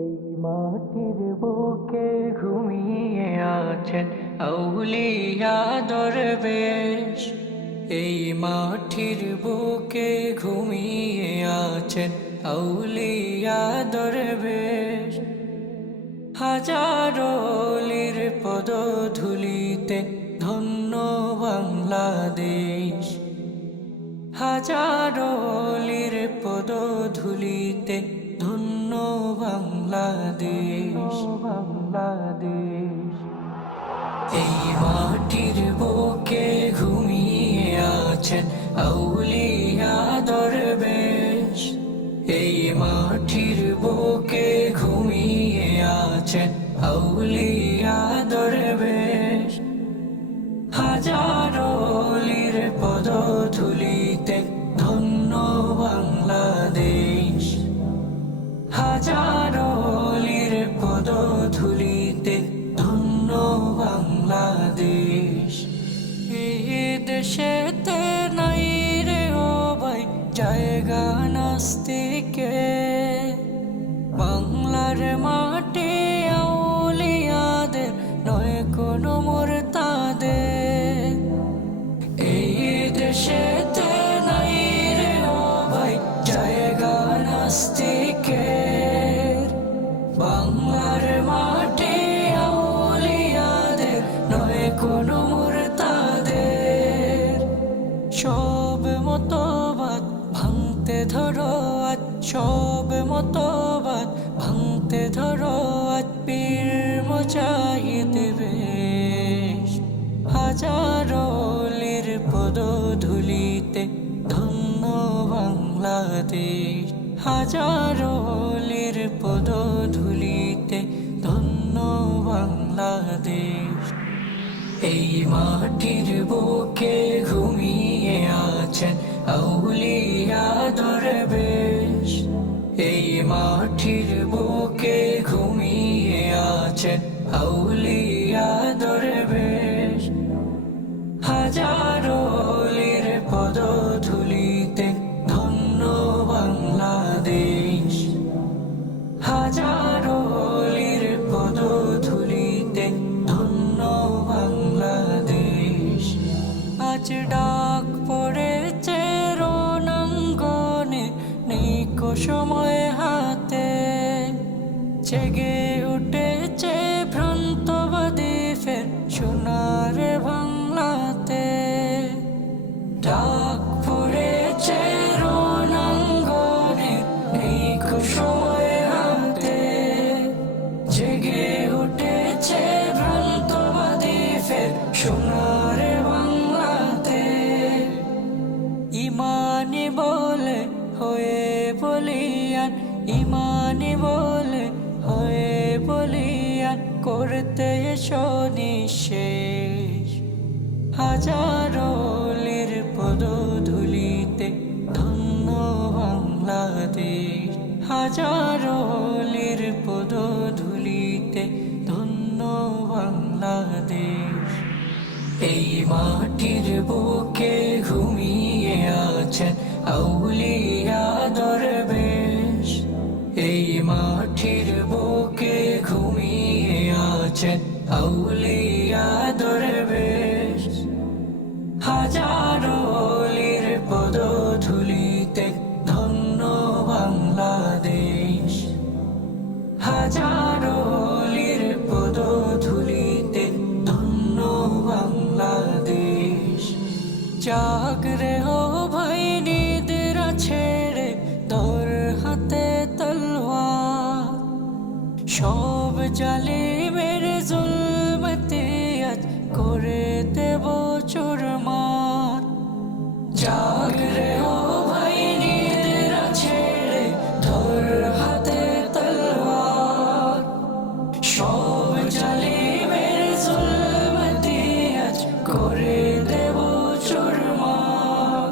এই মাটির বুকে ঘুমিয়ে আছেন আউলিয়া দরবেশ। এই মাটির বুকে ঘুমিয়ে আছেন আউলিয়া দরবেশ। হাজারো অলির পদধূলিতে ধন্য বাংলাদেশ। হাজারো অলির পদধূলিতে ধন্য বাংলাদেশ। এই মাটির বুকে ঘুমিয়ে আছেন আউলিয়া দরবেশ। এই মাটির বুকে ঘুমিয়ে আছেন আউলিয়া দরবেশ। হাজারো অলির পদধূলিতে ধন্য বাংলাদেশ। হাজারো অলির পদধূলিতে ধন্য বাংলাদেশ। এই দেশেতে নাই রে ও ভাই জায়গা নাস্তিকে। বাংলার মাটি আউলিয়াদের নয় কোনো মুরতাদের। এই দেশেতে নাই রে ও ভাই জায়গা নাস্তিকের। বাংলার মাটি আউলিয়াদের নয় কোনো মুরতাদের। সব মতবাদ ভাঙতে ধরো আজ, সব মতবাদ ভাঙতে ধরো আজ, পীর মুজাহিদ বেশ। হাজারো অলির পদধূলিতে ধন্য বাংলাদেশ। হাজারো অলির পদধূলিতে ধন্য বাংলাদেশ। এই মাটির বুকে ঘুমিয়ে আছেন আউলিয়া দরবেশ। এই মাটির বুকে ঘুমিয়ে আছেন আউলিয়া দরবেশ। হাজারো অলির পদধূলিতে ধন্য বাংলাদেশ। হাজারো অলির পদধূলিতে ধন্য বাংলাদেশ। আজ ডাক পড়েছে রণাঙ্গনে, নেই কো সময় হাতে। জেগে উঠেছে ভ্রান্তবাদী ফের সোনার বাংলাতে। ডাক পড়েছে রণাঙ্গনে, নেই কো সময় হাতে। জেগে উঠেছে ভ্রান্তবাদী ফের সোনার বাংলাতে। ইমানি বলে হয়ে বলিয়ান, ইমানি বলে হয়ে বলিয়ান, করতে এসো নিঃশেষ। হাজারো অলির পদধূলিতে ধন্য বাংলাদেশ। হাজারো অলির পদধূলিতে ধন্য বাংলাদেশ। এই মাটির বুকে ঘুমিয়ে আছেন আউলিয়া দরবেশ। এই মাটির বুকে ঘুমিয়ে আছেন আউলিয়া দরবেশ। হাজারো অলির পদধূলিতে ধন্য বাংলাদেশ। হাজারো অলির পদধূলিতে ধন্য বাংলাদেশ। জাগরে ও ভাই নিদ্রা ছেড়ে, তোর হাতে তলোয়ার। সব জালিমের জুলমতে আজ করে দেব চুরমার। জাগরে ও ভাই নিদ্রা ছেড়ে, তোর হাতে তলোয়ার। সব জালিমের জুলমতে আজ করে দেব চুরমার।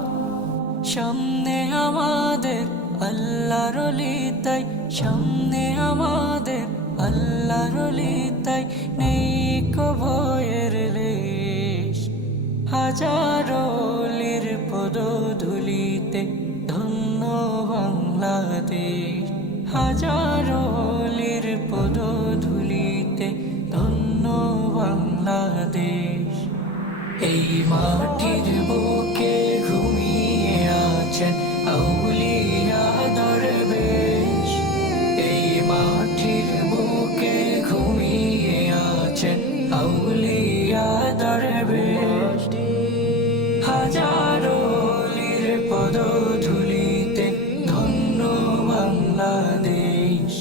সামনে আমাদের আল্লাহর ওলি তাই, সামনে আমাদের আল্লাহর ওলি তাই, নেই কো ভয়ের লেশ। হাজারো অলির পদধূলিতে ধন্য বাংলাদেশ। হাজারো অলির এই মাটির বুকে ঘুমিয়ে আছেন আউলিয়া দরবেশ, এই মাটির বুকে ঘুমিয়ে আছেন আউলিয়া দরবেশ। হাজারো অলির পদধূলিতে ধন্য বাংলাদেশ।